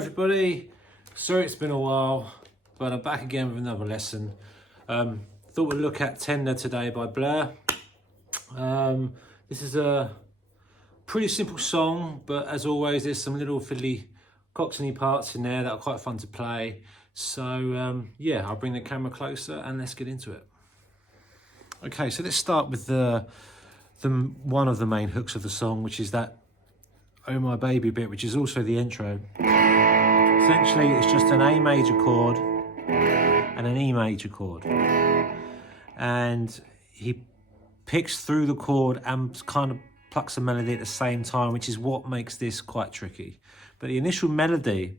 everybody, sorry it's been a while, but I'm back again with another lesson. Thought we'd look at Tender today by Blur. This is a pretty simple song, but as always there's some little fiddly coxsony parts in there that are quite fun to play. So yeah, I'll bring the camera closer and let's get into it. Okay, so let's start with the one of the main hooks of the song, which is that "Oh My Baby" bit, which is also the intro. Essentially, it's just an A major chord and an E major chord. And he picks through the chord and kind of plucks a melody at the same time, which is what makes this quite tricky. But the initial melody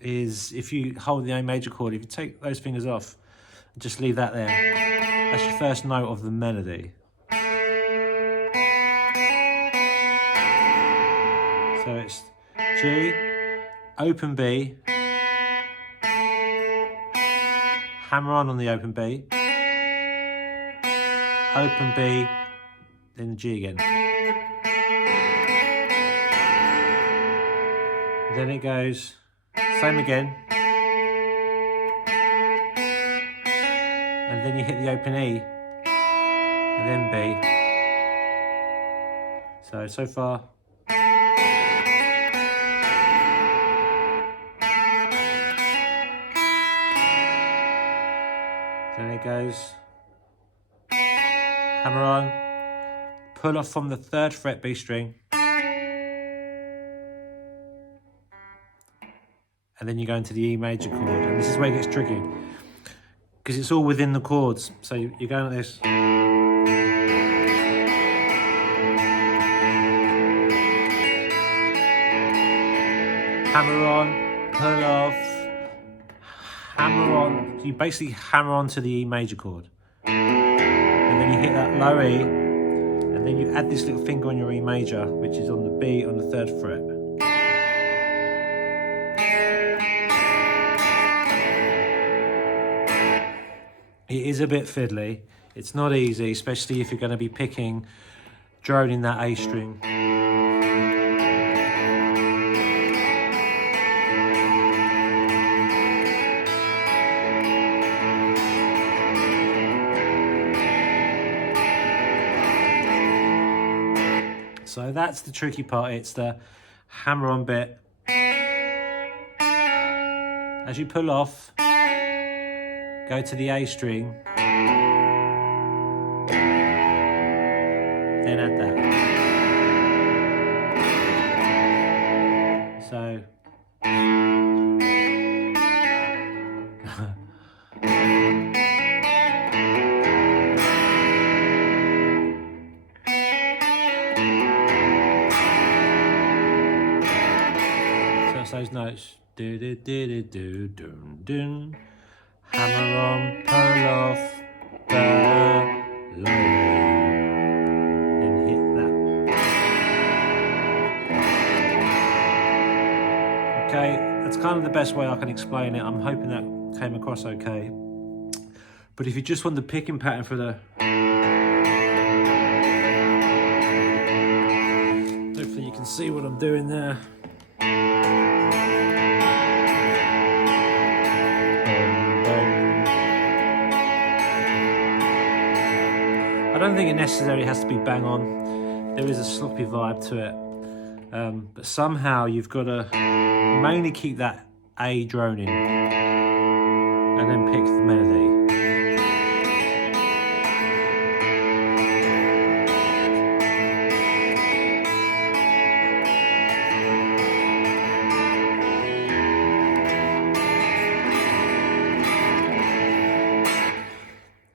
is, if you hold the A major chord, if you take those fingers off and just leave that there, that's your first note of the melody. So it's G, open B, hammer on the open B, open B, then the G again. Then it goes, same again. And then you hit the open E, and then B. So far. Then it goes, hammer on, pull off from the 3rd fret B string, and then you go into the E major chord. And this is where it gets tricky, because it's all within the chords. So you're going like this. Hammer on, pull off, hammer on. You basically hammer onto the E major chord, and then you hit that low E, and then you add this little finger on your E major, which is on the B on the 3rd fret. It is a bit fiddly. It's not easy, especially if you're going to be picking, droning that A string. So that's the tricky part, it's the hammer on bit. As you pull off, go to the A string, then add that. So those notes, do do do do do dun dun, hammer on, pull off, the low, then hit that. Okay, that's kind of the best way I can explain it. I'm hoping that came across okay. But if you just want the picking pattern for the, hopefully you can see what I'm doing there. I don't think it necessarily has to be bang on. There is a sloppy vibe to it. But somehow you've got to mainly keep that A droning and then pick the melody.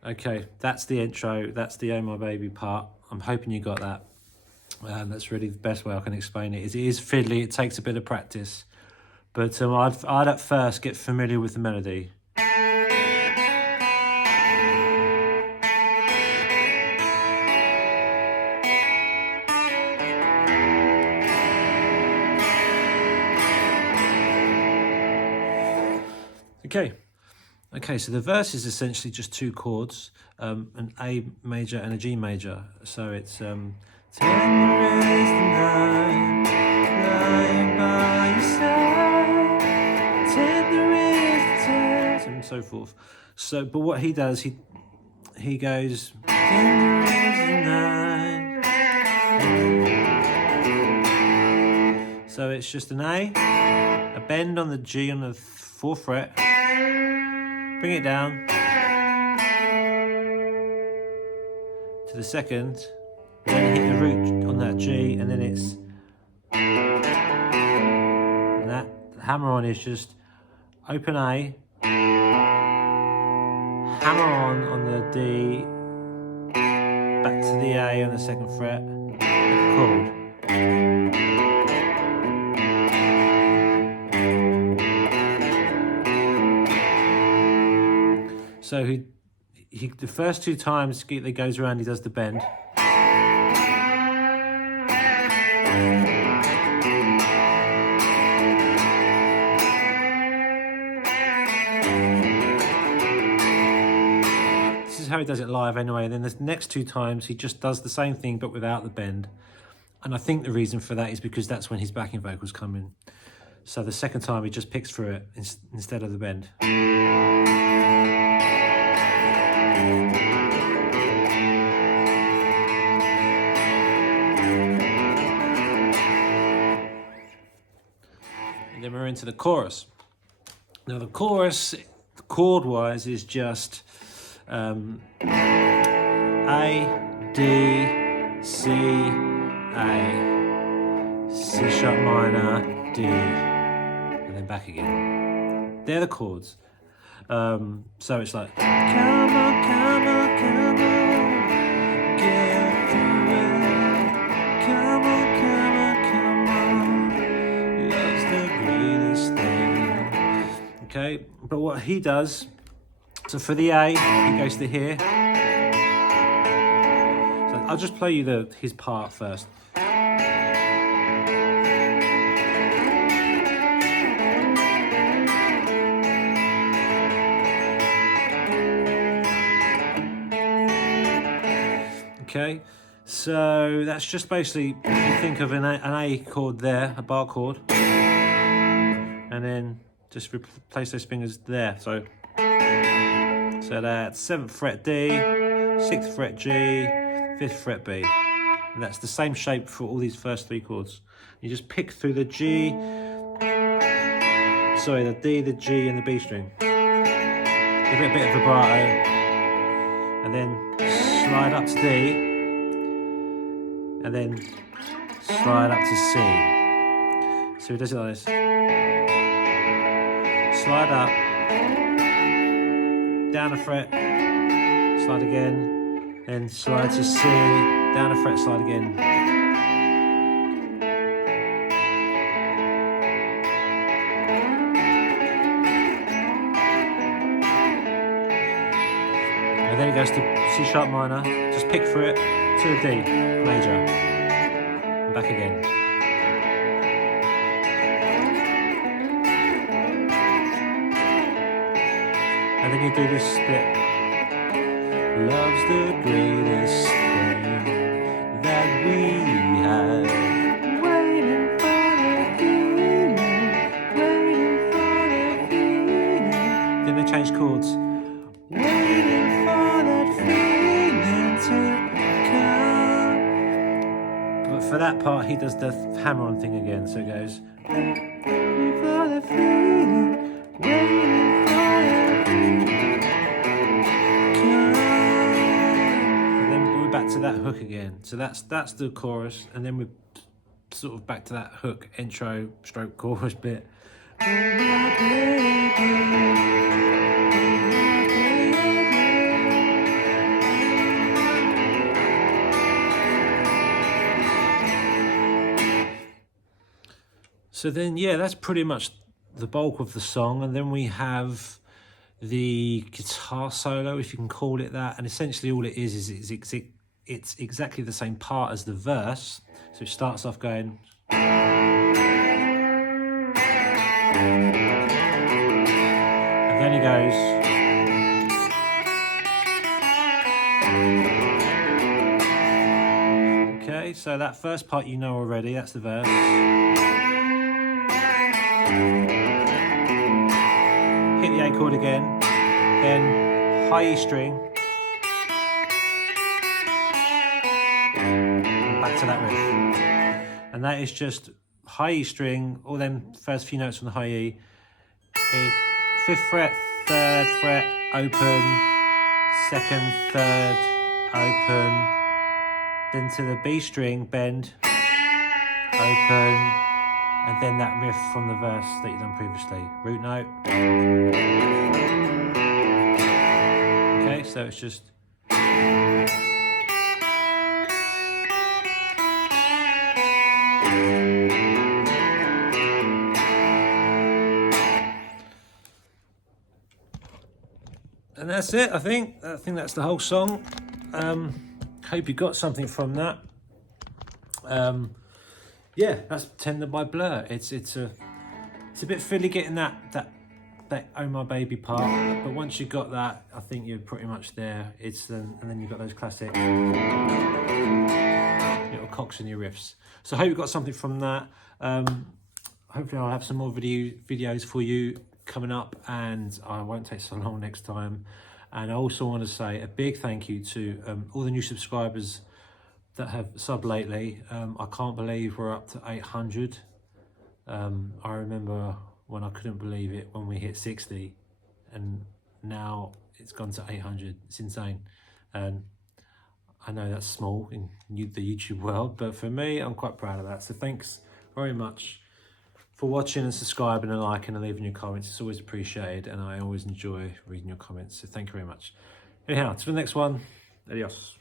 Okay, that's the intro, that's the "Oh My Baby" part. I'm hoping you got that. That's really the best way I can explain it. It is fiddly, it takes a bit of practice. But I'd at first get familiar with the melody. Okay, so the verse is essentially just 2 chords, an A major and a G major. So it's tender is the night, lying by your side. so forth. So, but what he does, he goes. So it's just an A, a bend on the G on the 4th fret, bring it down to the 2nd, then hit the root on that G, and then it's, and that hammer on is just open A, hammer on the D, back to the A on the 2nd fret, chord. So he the first 2 times that goes around, he does the bend. This is how he does it live anyway. And then the next 2 times he just does the same thing but without the bend. And I think the reason for that is because that's when his backing vocals come in. So the 2nd time he just picks through it instead of the bend. And then we're into the chorus. Now the chorus, chord-wise, is just A, D, C, A, C sharp minor, D, and then back again. They're the chords. So it's like, come on, come on, come on, get through it. Come on, come on, come on, love's the greatest thing. Okay, but what he does, so for the A, he goes to here. So I'll just play you his part first. Okay, so that's just basically, if you think of an A chord there, a bar chord, and then just replace those fingers there. So that's 7th fret D, 6th fret G, 5th fret B. And that's the same shape for all these first 3 chords. You just pick through the G, the D, the G, and the B string. Give it a bit of vibrato, and then slide up to D, and then slide up to C. So he does it like this. Slide up, down a fret, slide again, then slide to C, down a fret, slide again. And then it goes to C sharp minor, just pick through it to a D major, and back again. And then you do this split. Love's the greatest thing that we have. Waiting for the feeling, waiting for the feeling. Then they change chords. Waiting for that feeling to come. But for that part, he does the hammer-on thing again. So it goes. Waiting for the feeling, waiting for the feeling. Back to that hook again. So that's the chorus, and then we're sort of back to that hook intro stroke chorus bit. So then, yeah, that's pretty much the bulk of the song, and then we have the guitar solo, if you can call it that, and essentially all it is it's exactly the same part as the verse. So it starts off going, and then he goes, okay, so that first part you know already, that's the verse. Hit the A chord again, then high E string, back to that riff. And that is just high E string, all them first few notes from the high E, 5th fret, 3rd fret, open, 2nd, 3rd, open, then to the B string, bend, open, and then that riff from the verse that you've done previously, root note. Okay, so it's just and that's it. I think that's the whole song. Hope you got something from that. Yeah, that's Tender by Blur. It's a bit fiddly getting that Oh My Baby part, but once you got that, I think you're pretty much there. And then you've got those classic little cocks in your riffs. So I hope you got something from that. Hopefully I'll have some more videos for you coming up, and I won't take so long next time. And I also want to say a big thank you to all the new subscribers that have subbed lately. I can't believe we're up to 800. I remember when I couldn't believe it when we hit 60, and now it's gone to 800. It's insane. And I know that's small in the YouTube world, but for me, I'm quite proud of that. So thanks very much for watching and subscribing and liking and leaving your comments. It's always appreciated, and I always enjoy reading your comments. So thank you very much. Anyhow, to the next one. Adios.